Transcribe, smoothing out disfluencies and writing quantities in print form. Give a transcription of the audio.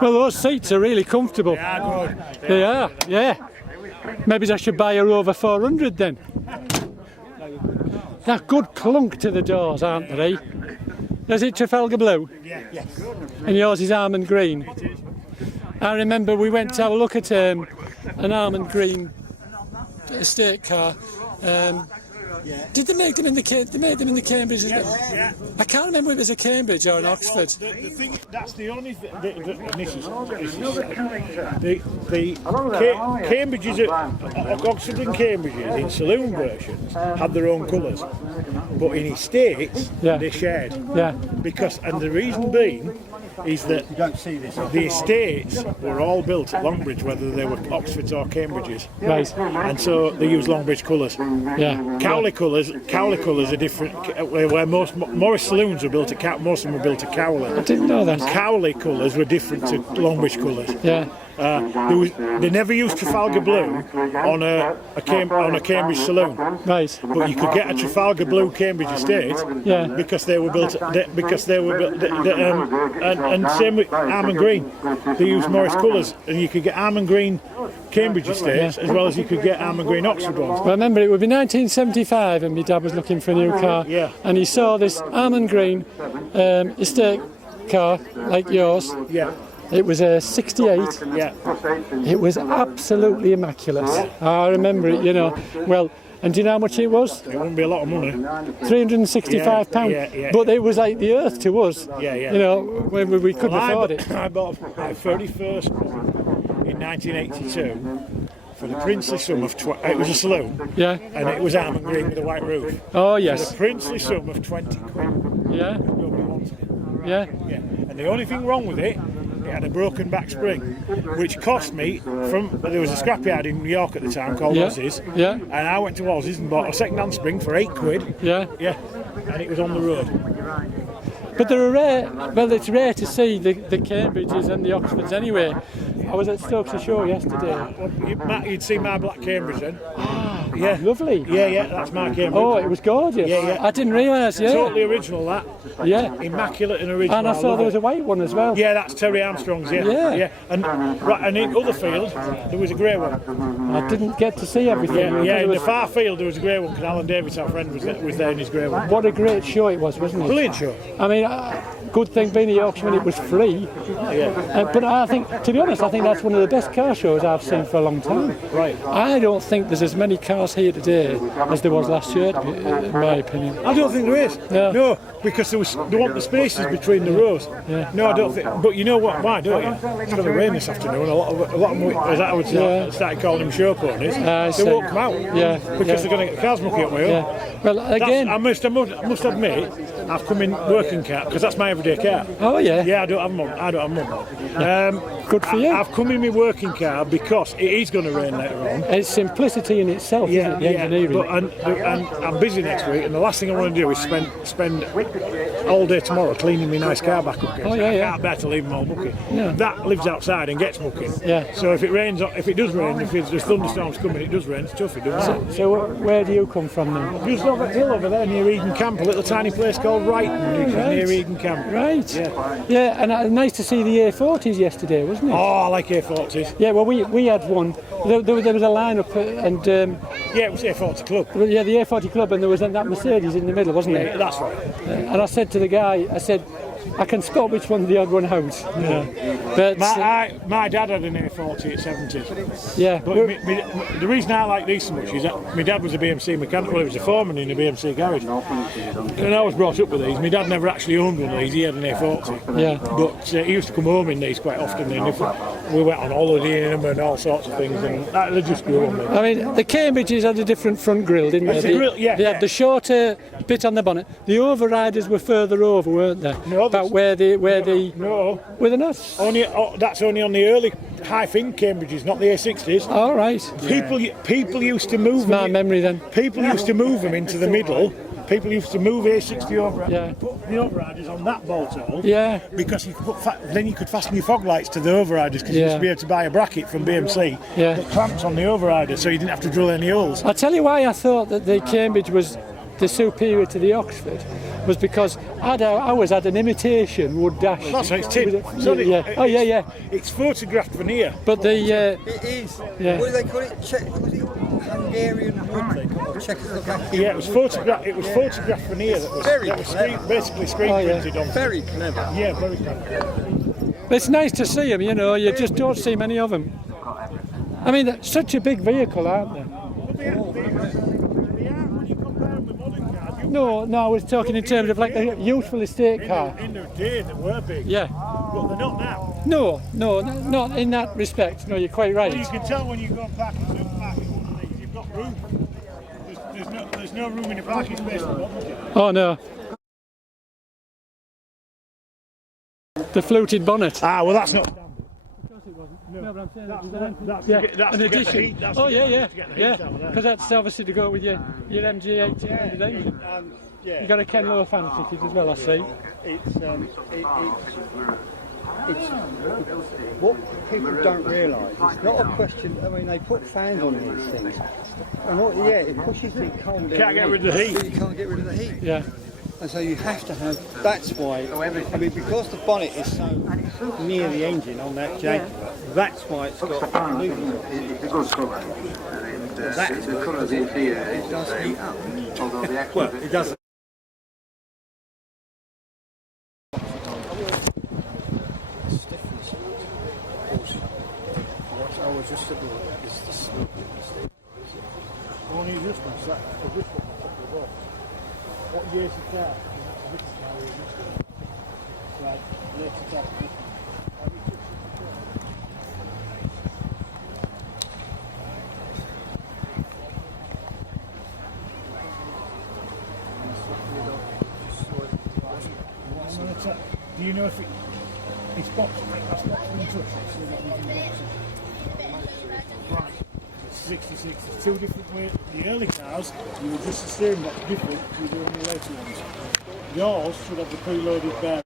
Well, those seats are really comfortable. They are good. They are, yeah. Maybe I should buy a Rover 400 then. They're good clunk to the doors, aren't they? Is it Trafalgar Blue? Yeah. Yes. And yours is almond green? It is. I remember we went to have a look at an almond green estate car. Did they make them in the They made them in the Cambridge? Yeah. I can't remember if it was a Cambridge or an Oxford. Well, the thing, that's the only thing. Cambridges, Oxford and Cambridges in saloon versions had their own colours, but in estates they shared. Yeah. Because, and the reason being is that you don't see this. The estates were all built at Longbridge, whether they were Oxfords or Cambridges. Right. And so they use Longbridge colours. Yeah. Cowley colours are different. Where most Morris saloons were built at most of them were built at Cowley. I didn't know that. Cowley colours were different to Longbridge colours. Yeah. They never used Trafalgar Blue on a Cambridge saloon. Right. But you could get a Trafalgar Blue Cambridge estate because they were built and same with almond green. They used Morris colours, and you could get almond green Cambridge estates as well as you could get almond green Oxford ones. Well, I remember it would be 1975 and my dad was looking for a new car, and he saw this almond green estate car like yours. Yeah. It was a 68. Yeah. It was absolutely immaculate. I remember it, you know. Well, and do you know how much it was? It wouldn't be a lot of money. £365. Yeah. But it was like the earth to us. Yeah. You know, when we couldn't afford it. I bought my very first one in 1982 for the princely sum of it was a saloon. Yeah. And it was almond green with a white roof. Oh yes. For the princely sum of 20 quid. Yeah. Nobody wanted it. Yeah. And the only thing wrong with it had a broken back spring, which cost me there was a scrapyard in New York at the time called Ozzy's. Yeah. And I went to Ozzy's and bought a second-hand spring for 8 quid. Yeah. Yeah. And it was on the road. But they're rare. Well, it's rare to see the Cambridges and the Oxfords anyway. I was at Stokesley Show yesterday. Well, you'd see my black Cambridge then. Yeah, lovely. Yeah, that's my Cambridge. Oh, it was gorgeous. Yeah. I didn't realise. Yeah. Totally original, that. Yeah. Immaculate and original. And I saw there was a white one as well. Yeah, that's Terry Armstrong's. Yeah. And in Otherfield there was a grey one. I didn't get to see everything. Yeah. In the far field there was a grey one because Alan Davis, our friend, was there in his grey one. What a great show it was, wasn't it? Brilliant show. I mean, good thing being at Yorkshire when it was free. Yeah. But I think, to be honest, I think that's one of the best car shows I've seen for a long time. Right. I don't think there's as many cars here today as there was last year, in my opinion. I don't think there is. No, because they want the spaces between the rows. Yeah. No, I don't think. But you know what? Why don't you? It's going to rain this afternoon. A lot of them, as I would start calling them show ponies, they won't come out. Yeah. Because they're going to get the cars mucky up my own. Yeah. Well, again, I must admit, I've come in working car because that's my everyday car. Oh yeah. Yeah, I don't have mum. Good for you. I've come in my working car because it is going to rain later on. It's simplicity in itself, isn't it, the engineering? But and I'm busy next week, and the last thing I want to do is spend all day tomorrow cleaning my nice car back up. Oh yeah. I can't bear to leave them all mucky. No. That lives outside and gets mucky. Yeah. So if it rains, if it does rain, if there's thunderstorms coming, it does rain. It's tough. It does. So where do you come from then? Just over that hill over there near Eden Camp, a little tiny place called Wrighton, near Eden Camp. Right. Yeah, and nice to see the A40s yesterday, wasn't it? Oh, I like A40s. Yeah, well, we had one. There was a line-up and... it was A40 Club. Yeah, the A40 Club, and there was that Mercedes in the middle, wasn't there? Yeah, that's right. And I said to the guy, I can spot which one's the odd one out. But my dad had an A40 at 70s. Yeah. But the reason I like these so much is that my dad was a BMC mechanic. Well, he was a foreman in a BMC garage. And I was brought up with these. My dad never actually owned one of these. He had an A40. Yeah. But he used to come home in these quite often. And if we went on holiday in them and all sorts of things. And they just grew on me. I mean, the Cambridges had a different front grille, didn't they? They had the shorter bit on the bonnet. The overriders were further over, weren't they? No, about where they no. Were they not? That's only on the early high-fin Cambridges, not the A60s. All right. People used to move my memory then. People used to move them into the middle people used to move A60 overriders, Yeah. put the overriders on that bolt hole. Yeah. Because you could then you could fasten your fog lights to the overriders because you used to be able to buy a bracket from BMC that clamps on the overrider so you didn't have to drill any holes. I'll tell you why I thought that the Cambridge was the superior to the Oxford, was because I always had an imitation wood dash. That's right, it's tin. It's photographed veneer. But the It is. Yeah. What do they call it? Was it Hungarian wood? They call it Czechoslovakian. Yeah, it was photographed. It was photographed veneer that was, Very basically screen printed on. Very clever. Yeah, very clever. it's nice to see them, you know. You just don't see many of them. I mean, they're such a big vehicle, aren't they? They are when you compare them with modern cars. No, I was talking in terms of like a youthful estate car. In their day, they were big. Yeah. But they're not now. No, not in that respect. No, you're quite right. Well, you can tell when you go and park in the parking one of these, you've got room. There's no room in the parking space for modern cars. Oh no. The fluted bonnet. Ah, well, that's not. No, but I'm saying That's an addition. Yeah. Because Because that's obviously to go with your MG1800 engine. You got a Ken Lowe fan fitted as well, I see. It's what people don't realise. It's not a question. I mean, they put fans on these things, and it pushes the cold down. Can't get rid of the heat. You can't get rid of the heat. Yeah. And so you have to have. That's why. I mean, because the bonnet is so near the engine on that Jaguar, that's why it's got movement. That's because it does heat up. Well, it doesn't. Only this one's that. What year's the car? Right, let's start. Do you know if it's boxed? That's boxed in touch, so that we can box it. Right. 66. There's two different ways. The early cars, you would just assume that's different to the only later ones. Yours should have the preloaded bearing.